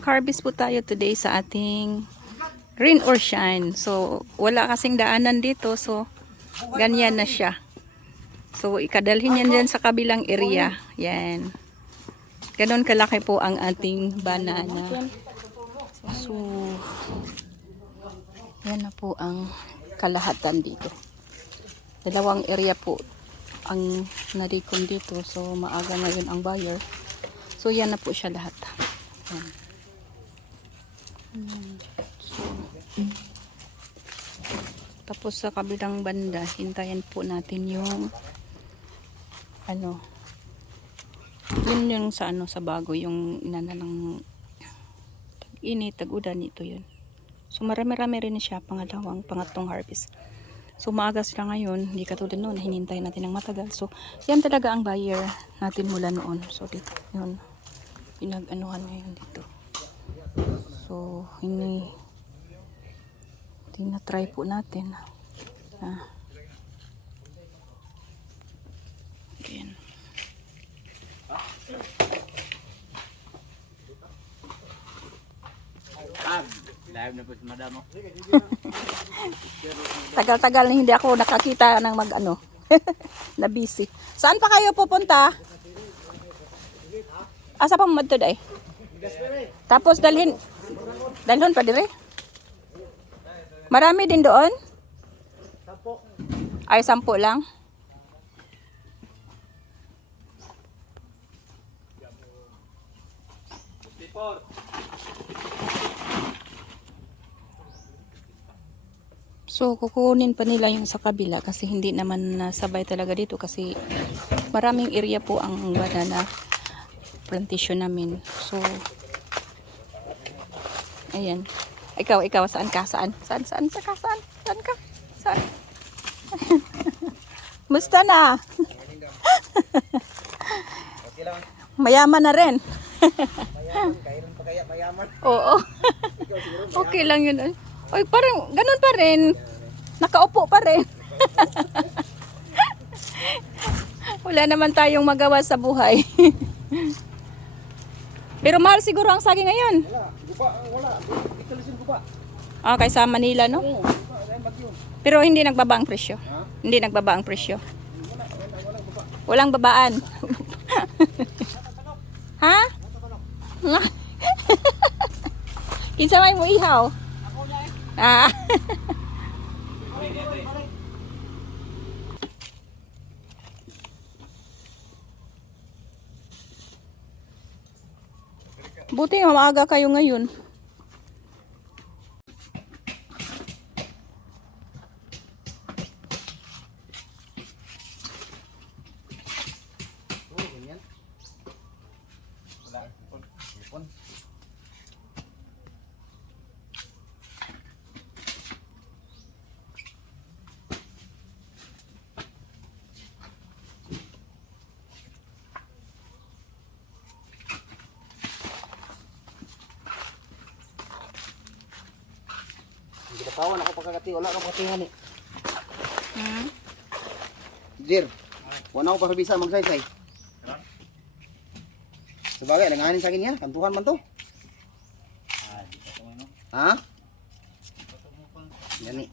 mag-harvest po tayo today sa ating rain or shine. So, wala kasing daanan dito. So, ganyan na siya. So, ikadalhin yan dyan sa kabilang area. Yan. Ganon kalaki po ang ating banana. So, yan na po ang kalahatan dito. Dalawang area po ang narikon dito. So, maaga ngayon ang buyer. So, yan na po siya lahat. Yan. So, tapos sa kabilang banda, hintayin po natin yung yun yung sa sa bago, yung inana ng tag-init, tag-udan, ito yun. So, marami-rami rin siya, pangatlong harvest. So, maaga sila ngayon, hindi katulad noon, hinintay natin ng matagal. So, yan talaga ang buyer natin mula noon. So, dito, yun, pinag-anuhan ngayon dito. So, tina-try po natin. Again. Live na po si madam. Tagal-tagal na hindi ako nakakita ng na busy. Saan pa kayo pupunta? Asa pa mo today? Tapos dalhin pa dire? Marami din doon? Ay, 10 lang? So, kukunin pa nila yung sa kabila kasi hindi naman nasabay talaga dito kasi maraming area po ang banana plantation namin. So, ayan. Ikaw, saan ka? Saan ka? Saan? Musta na? Mayaman na rin. Oo. Okay lang yun. Oy, parang ganun pa rin. Nakaupo pa rin. Wala naman tayong magawa sa buhay. Pero mahal siguro ang saging ngayon. Wala. Ah, kaysa Manila, no? Pero hindi nagbaba ang presyo. Hindi nagbaba ang presyo. Walang babaan. Ha? Kinsa may mo ihaw? Ah. Buti nga maaga kayo ngayon. Kawan ako pagkakati, wala ka patingan eh. Jir, wala ko para bisa magsaysay. Sabagay, langanin sa akin niya, kantuhan man to. Ha? Yan eh.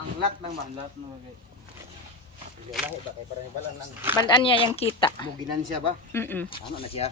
Ang lat ng mahlat ng bagay. Balaan niya yung kita. Buginan siya ba? Mm-mm. Ano na siya?